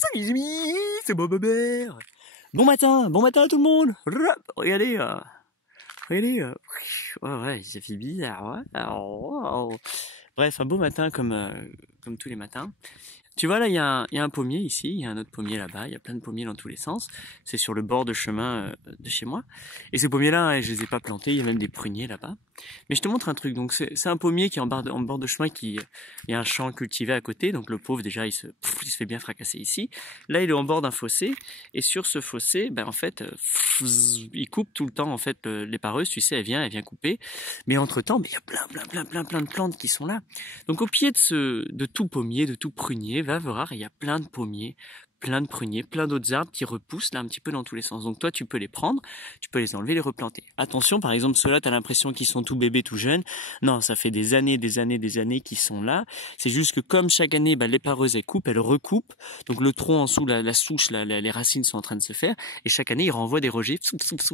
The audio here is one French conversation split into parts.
Salut les amis, c'est Bob Bobert. Bon matin à tout le monde. Regardez, ouais, ça fait bizarre. Ouais. Bref, un beau matin comme tous les matins. Tu vois là, il y a un pommier ici, il y a un autre pommier là-bas, il y a plein de pommiers dans tous les sens. C'est sur le bord de chemin de chez moi. Et ces pommiers-là, je les ai pas plantés, il y a même des pruniers là-bas. Mais je te montre un truc. Donc c'est un pommier qui est en bord de chemin, il y a un champ cultivé à côté. Donc le pauvre déjà il se fait bien fracasser ici. Là il est en bord d'un fossé et sur ce fossé, ben en fait, il coupe tout le temps en fait l'épareuse. Tu sais, elle vient couper. Mais entre temps, il y a plein de plantes qui sont là. Donc au pied de tout pommier, de tout prunier, va voir, il y a plein de pommiers, plein de pruniers, plein d'autres arbres qui repoussent là un petit peu dans tous les sens. Donc toi tu peux les prendre, tu peux les enlever, les replanter. Attention, par exemple ceux-là, t'as l'impression qu'ils sont tout bébés, tout jeunes. Non, ça fait des années qu'ils sont là. C'est juste que comme chaque année, l'épareuse elle coupe, elle recoupe. Donc le tronc en dessous, la souche, les racines sont en train de se faire. Et chaque année, il renvoie des rejets,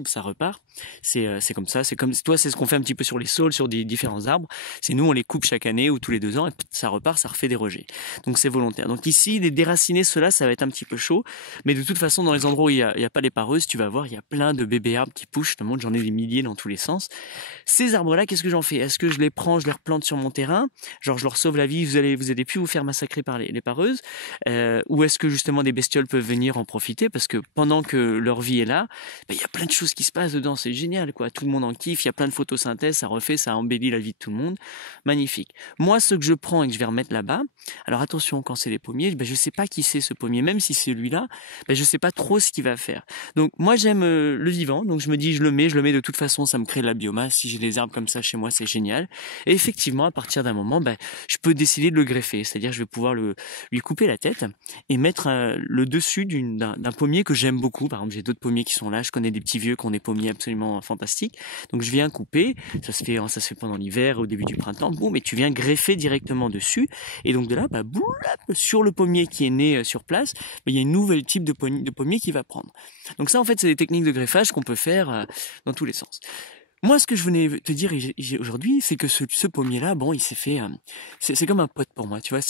ça repart. C'est comme ça. C'est comme toi, c'est ce qu'on fait un petit peu sur les saules, sur des différents arbres. C'est nous, on les coupe chaque année ou tous les 2 ans et ça repart, ça refait des rejets. Donc c'est volontaire. Donc ici, les déraciner, ceux-là, ça va être un petit peu chaud, mais de toute façon dans les endroits où il y a pas l'épareuse, tu vas voir, il y a plein de bébés arbres qui poussent. Je te montre, j'en ai des milliers dans tous les sens. Ces arbres-là, qu'est-ce que j'en fais? Est-ce que je les prends, je les replante sur mon terrain, genre je leur sauve la vie, vous allez plus vous faire massacrer par l'épareuse, ou est-ce que justement des bestioles peuvent venir en profiter parce que pendant que leur vie est là, il y a plein de choses qui se passent dedans, c'est génial quoi, tout le monde en kiffe, il y a plein de photosynthèse, ça embellit la vie de tout le monde, magnifique. Moi, ce que je prends et que je vais remettre là-bas, alors attention quand c'est les pommiers, je sais pas qui c'est ce pommier, même si c'est celui-là, je sais pas trop ce qu'il va faire. Donc moi j'aime le vivant, donc je me dis je le mets de toute façon, ça me crée de la biomasse. Si j'ai des arbres comme ça chez moi, c'est génial. Et effectivement, à partir d'un moment, je peux décider de le greffer, c'est-à-dire je vais pouvoir lui couper la tête et mettre le dessus d'un pommier que j'aime beaucoup. Par exemple, j'ai d'autres pommiers qui sont là, je connais des petits vieux qui ont des pommiers absolument fantastiques. Donc je viens couper, ça se fait pendant l'hiver, au début du printemps, boum, et tu viens greffer directement dessus. Et donc de là, boum, sur le pommier qui est né sur place, il y a une nouvelle type de pommier qui va prendre. Donc ça, en fait, c'est des techniques de greffage qu'on peut faire dans tous les sens. Moi, ce que je venais te dire aujourd'hui, c'est que ce pommier-là, bon, il s'est fait... c'est comme un pote pour moi, tu vois,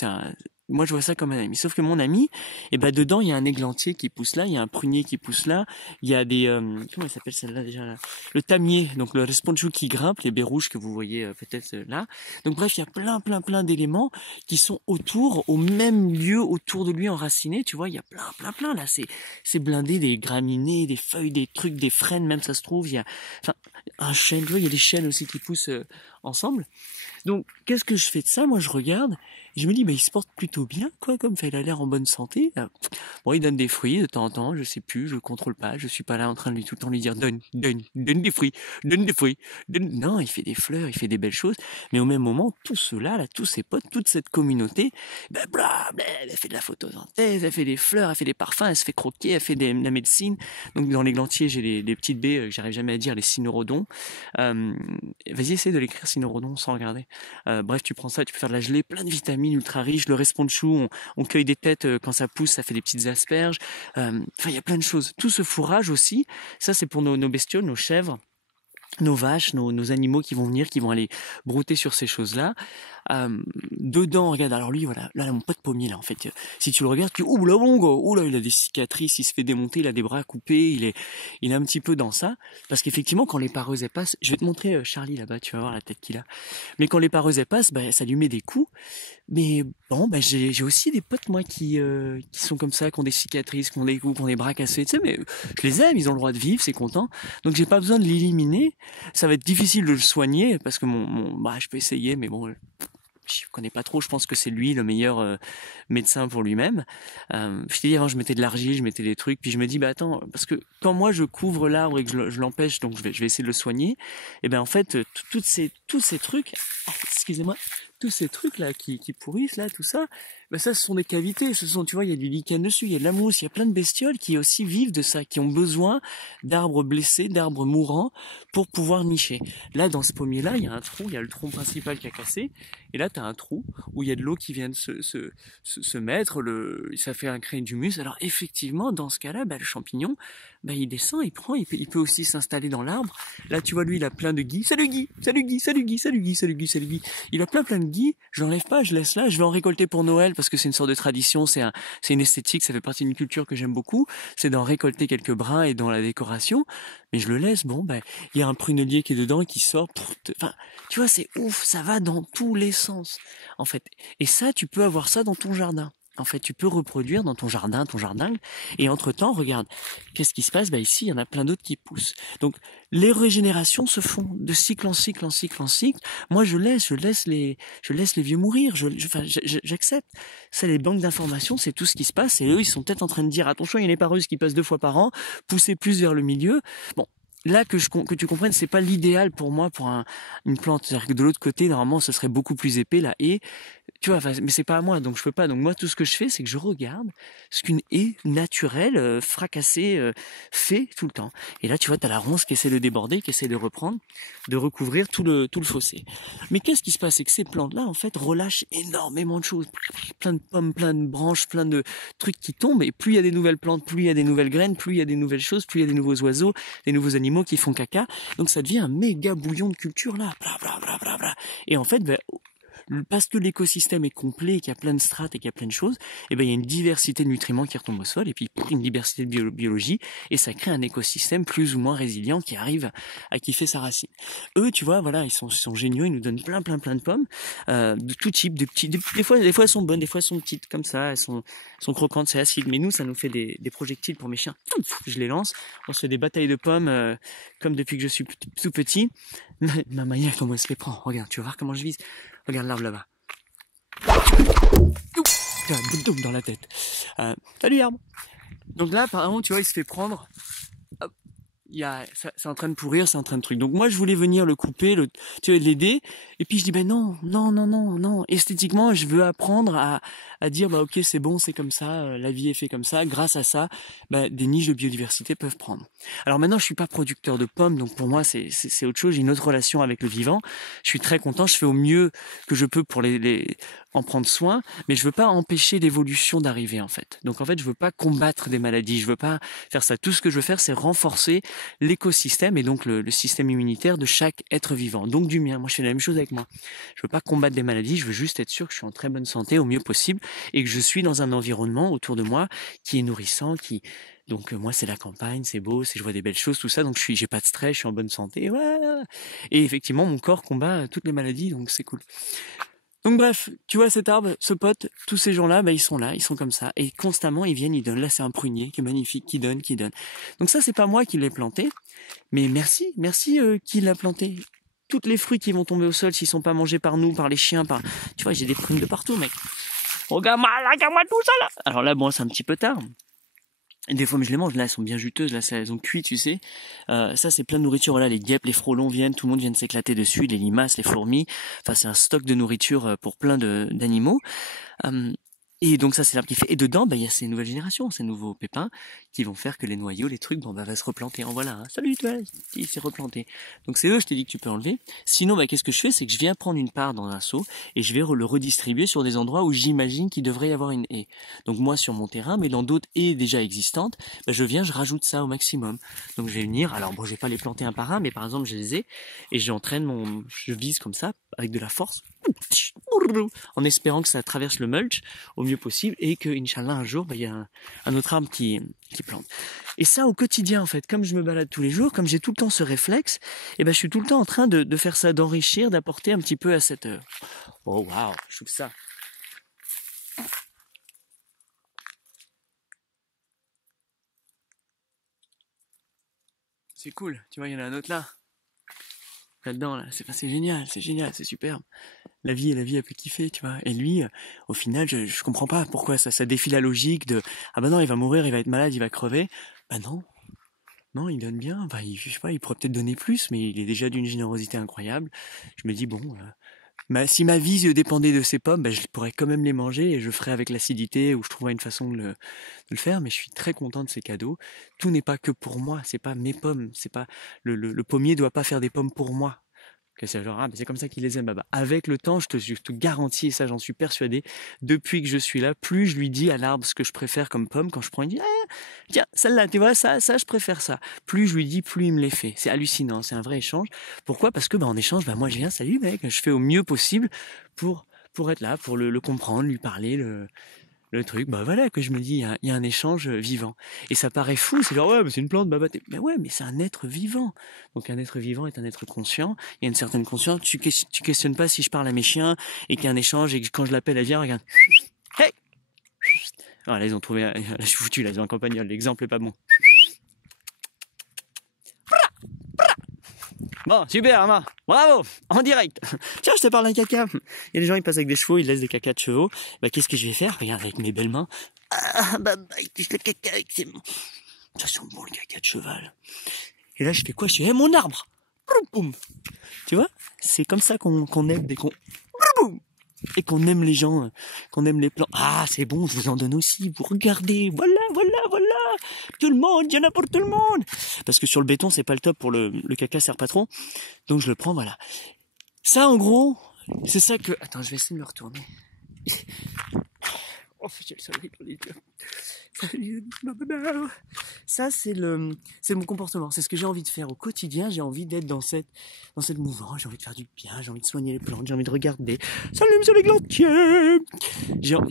moi, je vois ça comme un ami. Sauf que mon ami, dedans, il y a un églantier qui pousse là, il y a un prunier qui pousse là, il y a des... comment elle s'appelle celle-là déjà là, le tamier, donc le responchou qui grimpe, les baies rouges que vous voyez peut-être là. Donc bref, il y a plein d'éléments qui sont au même lieu, autour de lui enracinés. Tu vois, il y a plein là. C'est blindé, des graminées, des feuilles, des trucs, des frênes, même ça se trouve. Il y a un chêne, tu vois, il y a des chênes aussi qui poussent ensemble. Donc, qu'est-ce que je fais de ça? Moi, je regarde et je me dis, il se porte plutôt bien, quoi, comme ça, il a l'air en bonne santé. Bon, il donne des fruits de temps en temps, je sais plus, je le contrôle pas, je suis pas là en train de tout le temps lui dire, donne des fruits, Non, il fait des fleurs, il fait des belles choses, mais au même moment, tout cela, là, tous ses potes, toute cette communauté, elle fait de la photosynthèse, elle fait des fleurs, elle fait des parfums, elle se fait croquer, elle fait de la médecine. Donc, dans l'églantier, j'ai des petites baies, que j'arrive jamais à dire, les cynorhodons. Vas-y, essaie de l'écrire cynorhodon sans regarder. Bref, tu prends ça, tu peux faire de la gelée, plein de vitamines ultra riches, le responchou, on cueille des têtes quand ça pousse, ça fait des petites asperges. Il y a plein de choses. Tout ce fourrage aussi, ça c'est pour nos bestioles, nos chèvres, nos vaches, nos animaux qui vont venir, qui vont aller brouter sur ces choses-là. Dedans, regarde, alors lui, voilà, là, mon pote pommier, là, en fait, si tu le regardes, tu dis, oh là, mon gars, oh là, il a des cicatrices, il se fait démonter, il a des bras coupés, il est un petit peu dans ça, parce qu'effectivement, quand les pareuses, elles passent, je vais te montrer Charlie, là-bas, tu vas voir la tête qu'il a, mais quand les pareuses, elles passent, ça lui met des coups, mais bon, j'ai aussi des potes, moi, qui sont comme ça, qui ont des cicatrices, qui ont des coups, qui ont des bras cassés, tu sais, mais je les aime, ils ont le droit de vivre, c'est content, donc j'ai pas besoin de l'éliminer. Ça va être difficile de le soigner, parce que je peux essayer, mais bon, je connais pas trop, je pense que c'est lui le meilleur médecin pour lui-même. Je t'ai dit avant, je mettais de l'argile, je mettais des trucs, puis je me dis, attends, parce que quand moi je couvre l'arbre et que je l'empêche, donc je vais essayer de le soigner, et en fait, tous ces trucs, excusez-moi, tous ces trucs là qui pourrissent là, tout ça, ça ce sont des cavités, tu vois, il y a du lichen dessus, il y a de la mousse, il y a plein de bestioles qui aussi vivent de ça, qui ont besoin d'arbres blessés, d'arbres mourants pour pouvoir nicher. Là, dans ce pommier là, il y a un trou, il y a le tronc principal qui a cassé, et là tu as un trou où il y a de l'eau qui vient de se mettre, ça fait créer du humus. Alors effectivement, dans ce cas-là, le champignon, il descend, il peut aussi s'installer dans l'arbre. Là, tu vois, lui, il a plein de gui. Salut Guy, salut Guy, salut Guy, salut Guy, salut Guy, salut Guy. Il a plein de gui, je l'enlève pas, je laisse là, je vais en récolter pour Noël parce que c'est une sorte de tradition, c'est une esthétique, ça fait partie d'une culture que j'aime beaucoup, c'est d'en récolter quelques brins et dans la décoration, mais je le laisse, bon, ben, il y a un prunelier qui est dedans et qui sort, enfin, tu vois, c'est ouf, ça va dans tous les sens, en fait. Et ça, tu peux avoir ça dans ton jardin. En fait, tu peux reproduire dans ton jardin, et entre-temps, regarde, qu'est-ce qui se passe? Bah ici, il y en a plein d'autres qui poussent. Donc, les régénérations se font de cycle en cycle, en cycle en cycle. Moi, je laisse les vieux mourir. J'accepte. C'est les banques d'informations, c'est tout ce qui se passe. Et eux, ils sont peut-être en train de dire, attention, il y a une épareuse qui passe 2 fois par an, poussez plus vers le milieu. Bon. Là, que tu comprennes, c'est pas l'idéal pour moi pour une plante. C'est-à-dire que de l'autre côté, normalement, ce serait beaucoup plus épais, la haie. Tu vois, mais c'est pas à moi, donc je peux pas. Donc moi, tout ce que je fais, c'est que je regarde ce qu'une haie naturelle, fracassée, fait tout le temps. Et là, tu vois, t'as la ronce qui essaie de déborder, qui essaie de reprendre, de recouvrir tout le fossé. Mais qu'est-ce qui se passe? C'est que ces plantes-là, en fait, relâchent énormément de choses. Plein de pommes, plein de branches, plein de trucs qui tombent. Et plus il y a des nouvelles plantes, plus il y a des nouvelles graines, plus il y a des nouvelles choses, plus il y a des nouveaux oiseaux, des nouveaux animaux qui font caca. Donc ça devient un méga bouillon de culture là. Bla, bla, bla, bla, bla. Et en fait, ben, parce que l'écosystème est complet, qu'il y a plein de strates et qu'il y a plein de choses, et ben il y a une diversité de nutriments qui retombent au sol et puis une diversité de biologie et ça crée un écosystème plus ou moins résilient qui arrive à kiffer sa racine. Eux, tu vois, voilà, ils sont géniaux, ils nous donnent plein de pommes de tout type, des fois elles sont bonnes, des fois elles sont petites comme ça, elles sont croquantes, c'est acide, mais nous ça nous fait des projectiles pour mes chiens. Je les lance, on se fait des batailles de pommes comme depuis que je suis tout petit. Ma Maya, comment elle se les prend? Regarde, tu vas voir comment je vise. Regarde l'arbre là-bas. Dans la tête. Salut arbre. Donc là, par exemple, tu vois, il se fait prendre. Hop, c'est en train de pourrir, c'est en train de truc. Donc moi, je voulais venir le couper, tu vois, l'aider. Et puis je dis, ben non. Esthétiquement, je veux apprendre à dire, bah ok, c'est bon, c'est comme ça, la vie est faite comme ça. Grâce à ça, bah, des niches de biodiversité peuvent prendre. Alors maintenant, je suis pas producteur de pommes, donc pour moi, c'est autre chose. J'ai une autre relation avec le vivant. Je suis très content. Je fais au mieux que je peux pour en prendre soin, mais je veux pas empêcher l'évolution d'arriver en fait. Donc en fait, je veux pas combattre des maladies. Je veux pas faire ça. Tout ce que je veux faire, c'est renforcer l'écosystème et donc le système immunitaire de chaque être vivant. Donc du mien. Moi, je fais la même chose avec moi. Je veux pas combattre des maladies. Je veux juste être sûr que je suis en très bonne santé au mieux possible et que je suis dans un environnement autour de moi qui est nourrissant, donc moi c'est la campagne, c'est beau, je vois des belles choses, tout ça, donc j'ai pas de stress, je suis en bonne santé, ouais. Et effectivement mon corps combat toutes les maladies, donc c'est cool. Donc bref, tu vois cet arbre, ce pote, tous ces gens-là, bah ils sont là, ils sont comme ça, et constamment ils viennent, ils donnent. Là c'est un prunier qui est magnifique, qui donne. Donc ça c'est pas moi qui l'ai planté, mais merci qui l'a planté. Toutes les fruits qui vont tomber au sol s'ils sont pas mangés par nous, par les chiens, tu vois, j'ai des prunes de partout, mec. Regarde-moi tout ça là. Alors là bon c'est un petit peu tard. Et des fois, mais je les mange. Là, elles sont bien juteuses. Là, elles ont cuit, tu sais. Ça, c'est plein de nourriture. Voilà, les guêpes, les frelons viennent. Tout le monde vient de s'éclater dessus. Les limaces, les fourmis. Enfin, c'est un stock de nourriture pour plein d'animaux. Et donc ça c'est l'arbre qui fait. Et dedans, bah il y a ces nouvelles générations, ces nouveaux pépins qui vont faire que les noyaux, les trucs, bon bah va se replanter. En voilà. Hein. Salut toi, il s'est replanté. Donc c'est eux, je t'ai dit que tu peux enlever. Sinon, bah qu'est-ce que je fais, c'est que je viens prendre une part dans un seau et je vais le redistribuer sur des endroits où j'imagine qu'il devrait y avoir une haie. Donc moi sur mon terrain, mais dans d'autres haies déjà existantes, bah je rajoute ça au maximum. Donc je vais venir. Alors bon, je vais pas les planter un par un, mais par exemple je les ai et je vise comme ça avec de la force. En espérant que ça traverse le mulch au mieux possible et que, Inch'Allah, un jour, il y a un autre arbre qui plante. Et ça, au quotidien, en fait, comme je me balade tous les jours, comme j'ai tout le temps ce réflexe, et ben, je suis tout le temps en train de faire ça, d'enrichir, d'apporter un petit peu à cette... Oh, waouh, je trouve ça. C'est cool, tu vois, il y en a un autre là-dedans, là. C'est génial, c'est superbe. La vie, elle peut kiffer, tu vois. Et lui, au final, je comprends pas pourquoi ça défie la logique de ah bah non, il va mourir, il va être malade, il va crever. Bah non, il donne bien. Bah, je sais pas, il pourrait peut-être donner plus, mais il est déjà d'une générosité incroyable. Je me dis bon, si ma vie dépendait de ces pommes, bah, je pourrais quand même les manger et je ferais avec l'acidité ou je trouverais une façon de le faire. Mais je suis très content de ces cadeaux. Tout n'est pas que pour moi, c'est pas mes pommes, c'est pas le pommier doit pas faire des pommes pour moi. Que c'est genre, ah, c'est comme ça qu'il les aime, Baba. Avec le temps, je te garantis, et ça j'en suis persuadé, depuis que je suis là, plus je lui dis à l'arbre ce que je préfère comme pomme, quand je prends, il dit, ah, tiens, celle-là, tu vois, ça, je préfère ça. Plus je lui dis, plus il me les fait. C'est hallucinant, c'est un vrai échange. Pourquoi? Parce que, en échange, moi je viens, salut mec, je fais au mieux possible pour être là, pour le comprendre, lui parler, le truc, voilà, que je me dis, il y a un échange vivant. Et ça paraît fou, c'est genre, ouais, mais c'est une plante, mais ouais, mais c'est un être vivant. Donc un être vivant est un être conscient, il y a une certaine conscience, tu questionnes pas si je parle à mes chiens, et qu'il y a un échange, et que quand je l'appelle, elle vient, regarde, hey! Ah, là, ils ont trouvé, là, je suis foutu, là, ils ont un campagnol, l'exemple est pas bon. Bon, super, Ama. Bravo, en direct. Tiens, je te parle d'un caca. Il y a des gens, ils passent avec des chevaux, ils laissent des cacas de chevaux. Qu'est-ce que je vais faire? Regarde, avec mes belles mains. Ah, il touche le caca avec ses mains. Ça sent bon, le caca de cheval. Et là, je fais quoi? Je fais, mon arbre. Boum. Tu vois? C'est comme ça qu'on aime dès qu'on... Et qu'on aime les gens, qu'on aime les plantes. Ah, c'est bon, je vous en donne aussi. Vous regardez, voilà. Tout le monde, il y en a pour tout le monde. Parce que sur le béton, c'est pas le top pour le caca sert pas trop. Donc je le prends, voilà. Ça, en gros, c'est ça que... Attends, je vais essayer de me retourner. Oh, j'ai le soleil dans les yeux. Ça, c'est mon comportement. C'est ce que j'ai envie de faire au quotidien. J'ai envie d'être dans cette mouvance. J'ai envie de faire du bien. J'ai envie de soigner les plantes. J'ai envie de regarder. Salut, monsieur l'églantier.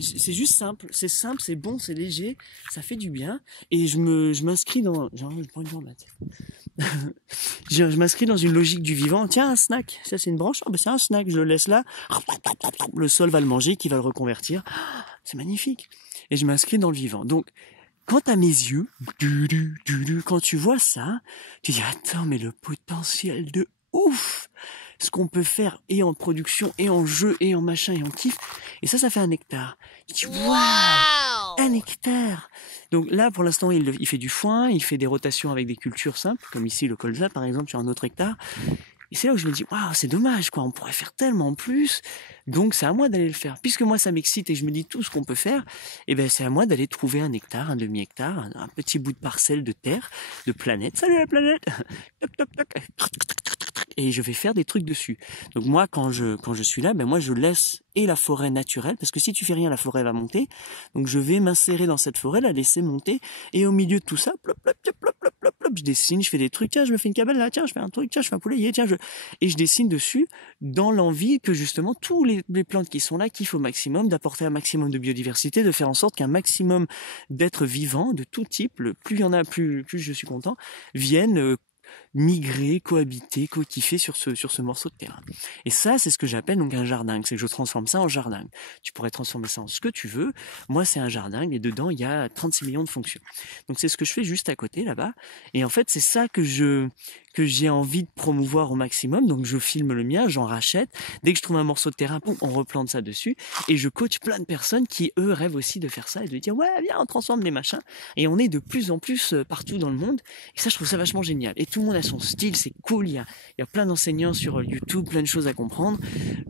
C'est juste simple. C'est simple, c'est bon, c'est léger. Ça fait du bien. Et je m'inscris dans... Genre, je prends une jambe, là. Je m'inscris dans une logique du vivant. Tiens, un snack. Ça, c'est une branche. Oh, c'est un snack. Je le laisse là. Le sol va le manger, qui va le reconvertir. C'est magnifique. Et je m'inscris dans le vivant. Donc, quand à mes yeux, quand tu vois ça, tu dis, attends, mais le potentiel de ouf! Ce qu'on peut faire, et en production, et en jeu, et en machin, et en kiff. Et ça fait un hectare. Tu dis, waouh! Un hectare! Donc là, pour l'instant, il fait du foin, il fait des rotations avec des cultures simples, comme ici, le colza, par exemple, sur un autre hectare. Et c'est là où je me dis, waouh, c'est dommage, quoi, on pourrait faire tellement plus. Donc, c'est à moi d'aller le faire. Puisque moi, ça m'excite et je me dis tout ce qu'on peut faire, c'est à moi d'aller trouver un hectare, un demi-hectare, un petit bout de parcelle de terre, de planète. Salut la planète! Toc, toc, toc. Et je vais faire des trucs dessus. Donc moi, quand je suis là, moi, je laisse et la forêt naturelle, parce que si tu fais rien, la forêt va monter. Donc, je vais m'insérer dans cette forêt, la laisser monter. Et au milieu de tout ça, plop, plop, plop, plop, plop, plop, plop, je dessine, je fais des trucs. Tiens, je me fais une cabane là. Tiens, je fais un truc. Tiens, je fais un poulailler. Tiens, et je dessine dessus dans l'envie que justement tous les plantes qui sont là kiffent au maximum, d'apporter un maximum de biodiversité, de faire en sorte qu'un maximum d'êtres vivants de tout type, plus il y en a, plus je suis content, viennent migrer, cohabiter, co-kiffer sur ce morceau de terrain. Et ça, c'est ce que j'appelle donc un jardin. C'est que je transforme ça en jardin. Tu pourrais transformer ça en ce que tu veux. Moi, c'est un jardin et dedans, il y a 36 millions de fonctions. Donc, c'est ce que je fais juste à côté, là-bas. Et en fait, c'est ça que j'ai envie de promouvoir au maximum. Donc, je filme le mien, j'en rachète. Dès que je trouve un morceau de terrain, boum, on replante ça dessus. Et je coach plein de personnes qui, eux, rêvent aussi de faire ça et de dire, ouais, viens, on transforme les machins. Et on est de plus en plus partout dans le monde. Et ça, je trouve ça vachement génial. Et tout le monde a son style, c'est cool. Il y a plein d'enseignants sur YouTube, plein de choses à comprendre.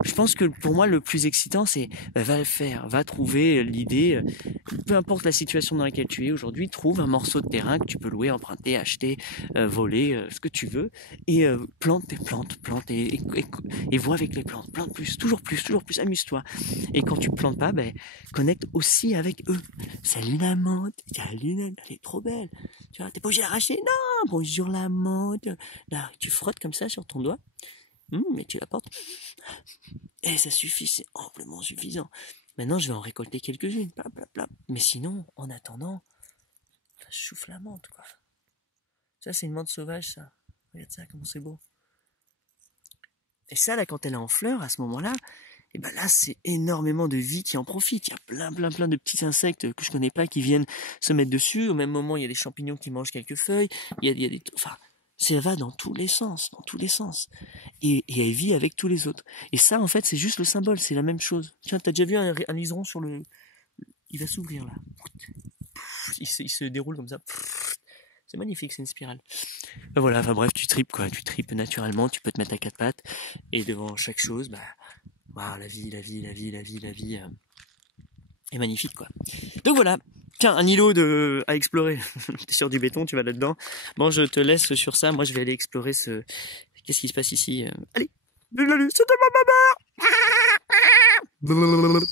Je pense que pour moi, le plus excitant, c'est va le faire, va trouver l'idée. Peu importe la situation dans laquelle tu es aujourd'hui, trouve un morceau de terrain que tu peux louer, emprunter, acheter, voler, ce que tu veux. Et plante tes plantes, et vois avec les plantes. Plante plus, toujours plus, amuse-toi. Et quand tu plantes pas, connecte aussi avec eux. Salut la menthe, elle est trop belle. Tu vois, t'es pas obligé d'arracher, non, bonjour la menthe. Là, tu frottes comme ça sur ton doigt, mais tu la portes. Et ça suffit, c'est amplement suffisant. Maintenant, je vais en récolter quelques-unes, plap, plap, plap. Mais sinon, en attendant, je souffle la menthe, quoi. Ça, c'est une menthe sauvage, ça. Regarde ça, comment c'est beau. Et ça, là, quand elle est en fleur, à ce moment-là, là, c'est énormément de vie qui en profite. Il y a plein de petits insectes que je connais pas qui viennent se mettre dessus. Au même moment, il y a des champignons qui mangent quelques feuilles. Il y a des... Enfin, ça va dans tous les sens. Et elle vit avec tous les autres. Et ça, en fait, c'est juste le symbole, c'est la même chose. Tiens, t'as déjà vu un liseron sur le... Il va s'ouvrir, là. Il se déroule comme ça. C'est magnifique, c'est une spirale. Voilà, bref, tu tripes, quoi. Tu tripes naturellement, tu peux te mettre à quatre pattes. Et devant chaque chose, la vie est magnifique, quoi. Donc voilà. Tiens, un îlot à explorer. T'es sur du béton, tu vas là-dedans. Bon, je te laisse sur ça. Moi, je vais aller explorer qu'est-ce qui se passe ici. Allez! Vive la nuit, c'était ma mère.